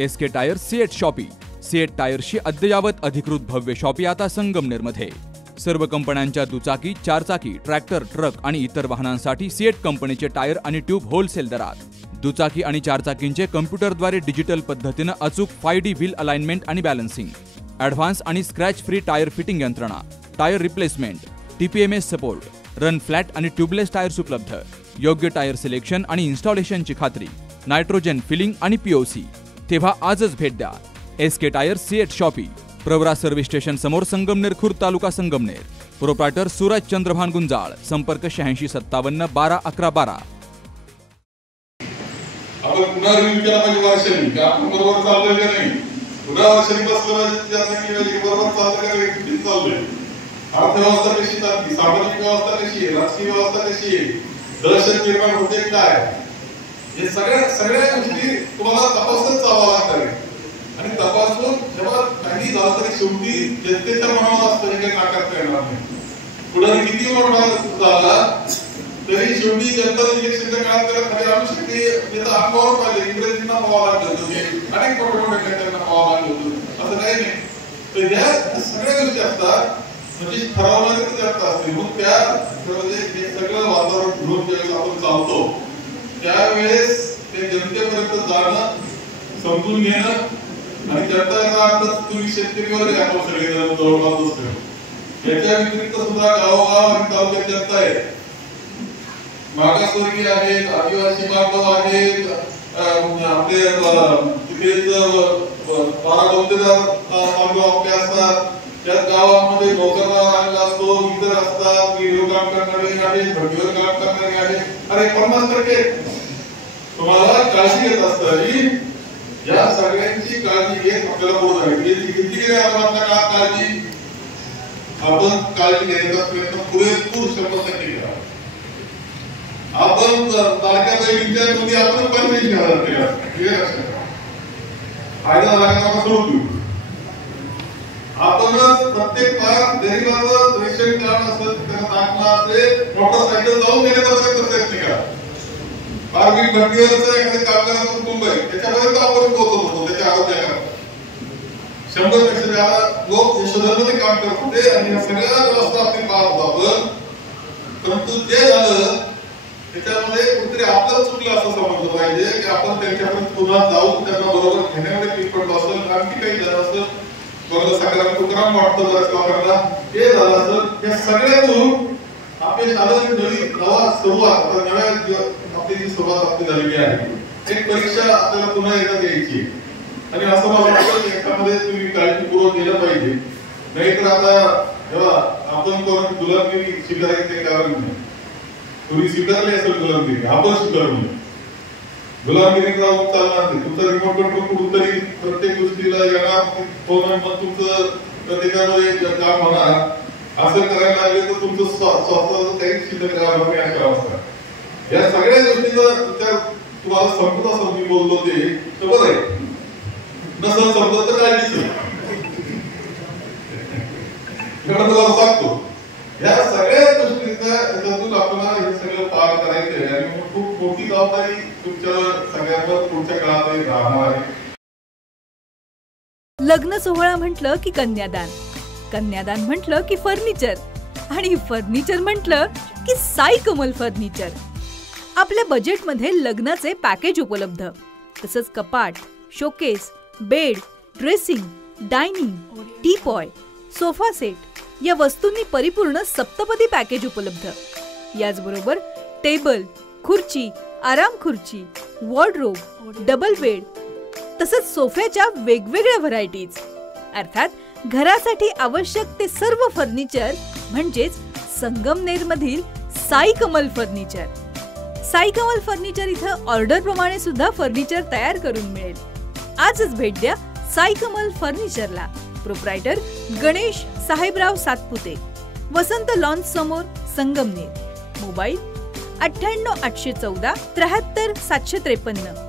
SK tyre CEAT shoppe. CEAT टायर्सची अद्ययावत अधिकृत भव्य शॉपी आता संगमनेरमध्ये। सर्व कंपन्यांच्या दुचाकी, चारचाकी, ट्रॅक्टर, ट्रक आणि इतर वाहनांसाठी सिएट कंपनीचे टायर आणि ट्यूब होलसेल दरात। दुचाकी आणि चारचाकींचे कम्प्युटरद्वारे डिजिटल पद्धतीने अचूक 5D व्हील अलाइनमेंट आणि बॅलन्सिंग, ॲडव्हान्स आणि स्क्रॅच फ्री टायर फिटिंग यंत्रणा, tyre replacement, TPMS support, run flat आणि ट्यूबलेस टायर्स उपलब्ध। योग्य टायर सिलेक्शन आणि इन्स्टॉलेशनची खात्री, नायट्रोजन फिलिंग आणि POC। तेव्हा आजच भेट द्या SK tyre CEAT shoppe, Pravara service station समोर, संगमनेर खुर्द, तालुका संगमनेर। प्रोप्रायटर सूरज चंद्रभान गुंजाळ। संपर्क 8657 12 11 12। आपण पुन्हा रिव्ह्यू केला पाहिजे वर्षांनी की आपण बरोबर चाललोय का नाही। पुन्हा वर्षांनी बसलं पाहिजे बरोबर चाललं का नाही, किती चाललंय, अर्थव्यवस्था कशी चालली, सामाजिक व्यवस्था कशी आहे, राजकीय व्यवस्था कशी आहे, दहशत निर्माण होते काय, हे सगळ्या गोष्टी तुम्हाला तपासत चालावं लागतात। आणि तपासून जेव्हा काही झालं तरी शेवटी जनतेच्या मनावर असतं, हे काही नाकारता येणार नाही। पुढे किती मोठा झाला तरी शेवटी जनता इलेक्शनच्या काळात त्याला खरे आणू शकते, त्याचा अनुभव पाहिजे। इंग्रजींना पाहावं लागलं होते, अनेक मोठ्या नेत्यांना पाहावं लागलं होतं, असं काही नाही। तर या सगळ्या गोष्टी असतात, म्हणजे ठरवणारे जास्त असते। मग त्या हे सगळं वातावरण घेऊन ज्यावेळेस आपण चालतो त्यावेळेस ते जनतेपर्यंत जाणं, समजून घेणं आणि जनता तुम्ही शेतकरी वगैरे आपण सगळे जवळपास असतो। याच्या व्यतिरिक्त सुद्धा गावोगाव आणि तालुक्यात जनता आहे, मागासवर्गीय आहेत, आदिवासी बांधव आहेत, आपले तिथे बांधव आपले असतात, त्या गावामध्ये नोकरदार आलेला असतो, इतर असतात, व्हिडिओ काम करणारे आहेत, भट्टीवर काम करणारे आहेत। अरे 50% तुम्हाला काळजी घेत असतात। या सगळ्यांची काळजी घेत आपल्याला बोलत आहे। किती केली आपण काळजी, आपण काळजी घेण्याचा प्रयत्न पुरेपूर 100% करा। आपण लाडक्या बहिणीच्या नोंदी आपण 45,000 केल्या, फायदा झाला सोडू। आपण प्रत्येक गरीबाचं रेशन कार्ड असतं, त्याला दाखला असते, मोटरसायकल जाऊन देण्याचा प्रयत्न करा। आर्थिक भट्टीवरचं एखाद्या कामगाराचं कुटुंब आहे, त्याच्यापर्यंत आपण पोहोचत होतो, त्याच्या आरोग्याकरता 100% ज्यादा लोक यशोधर्मध्ये काम करत होते आणि या सगळ्या व्यवस्था आपण पाहत होतो आपण। परंतु जे झालं त्याच्यामध्ये कुठेतरी आपलं चुकलं असं समजलं पाहिजे की आपण त्यांच्यापर्यंत पुन्हा जाऊन त्यांना बरोबर घेण्यामध्ये कितपत असेल, आणखी काही झालं असेल, बरोबर सकारात्मक उपक्रम वाटतो बऱ्याच लोकांना, हे झालं असेल। या सगळ्यातून आपली साधारण नवा सुरुवात, नव्या आपली जी सुरुवात आपली झालेली आहे, एक परीक्षा आपल्याला पुन्हा एकदा द्यायची आणि असं मला वाटतं की याच्यामध्ये तुम्ही काळजीपूर्वक गेलं पाहिजे। नाहीतर आता जेव्हा आपण कोण गुलामगिरी स्वीकारायचे कारण नाही, तुम्ही स्वीकारली असेल गुलामगिरी, आपण स्वीकारली गुलामगिरीचा चालणार नाही। तुमचा रिमोट कंट्रोल कुठून तरी प्रत्येक गोष्टीला येणार, फोन मग तुमचं त्याच्यामध्ये काम होणार। असं करायला लागले तर तुमचं स्वतःचं काही शिल्लक राहणार नाही, अशा अवस्था। या सगळ्या गोष्टीचा विचार तुम्हाला समजत असं मी बोललो ते तर बरं आहे, नसल समजत तर काय दिसेल तुम्हाला सांगतो। या सगळ्या गोष्टीचा याच्यातून आपल्याला हे सगळं पार करायचं आहे आणि खूप मोठी जबाबदारी तुमच्या सगळ्यांवर पुढच्या काळात राहणार आहे। लग्न सोहळा म्हटलं की कन्यादान, कन्यादान म्हटलं की फर्निचर आणि फर्निचर म्हटलं की साई कमल फर्निचर। आपल्या बजेटमध्ये लग्नाचे पॅकेज उपलब्ध, तसंच कपाट, showcase, bed, dressing, dining, teapoy, sofa set या वस्तूंनी परिपूर्ण सप्तपदी पॅकेज उपलब्ध। याचबरोबर टेबल, खुर्ची, आराम खुर्ची, वॉर्डरोब, डबल बेड तसंच सोफ्याच्या वेगवेगळ्या व्हरायटीज, अर्थात घरासाठी आवश्यक ते सर्व फर्निचर म्हणजेच संगमनेरमधील साई कमल फर्निचर। साई कमल फर्निचर इथं ऑर्डर प्रमाणे सुद्धा फर्निचर तयार करून मिळेल। आजच भेट द्या साई कमल फर्निचरला। प्रोप्रायटर गणेश साहेबराव सातपुते, वसंत लॉन्स समोर, संगमनेर। मोबाईल 98 814 73 753।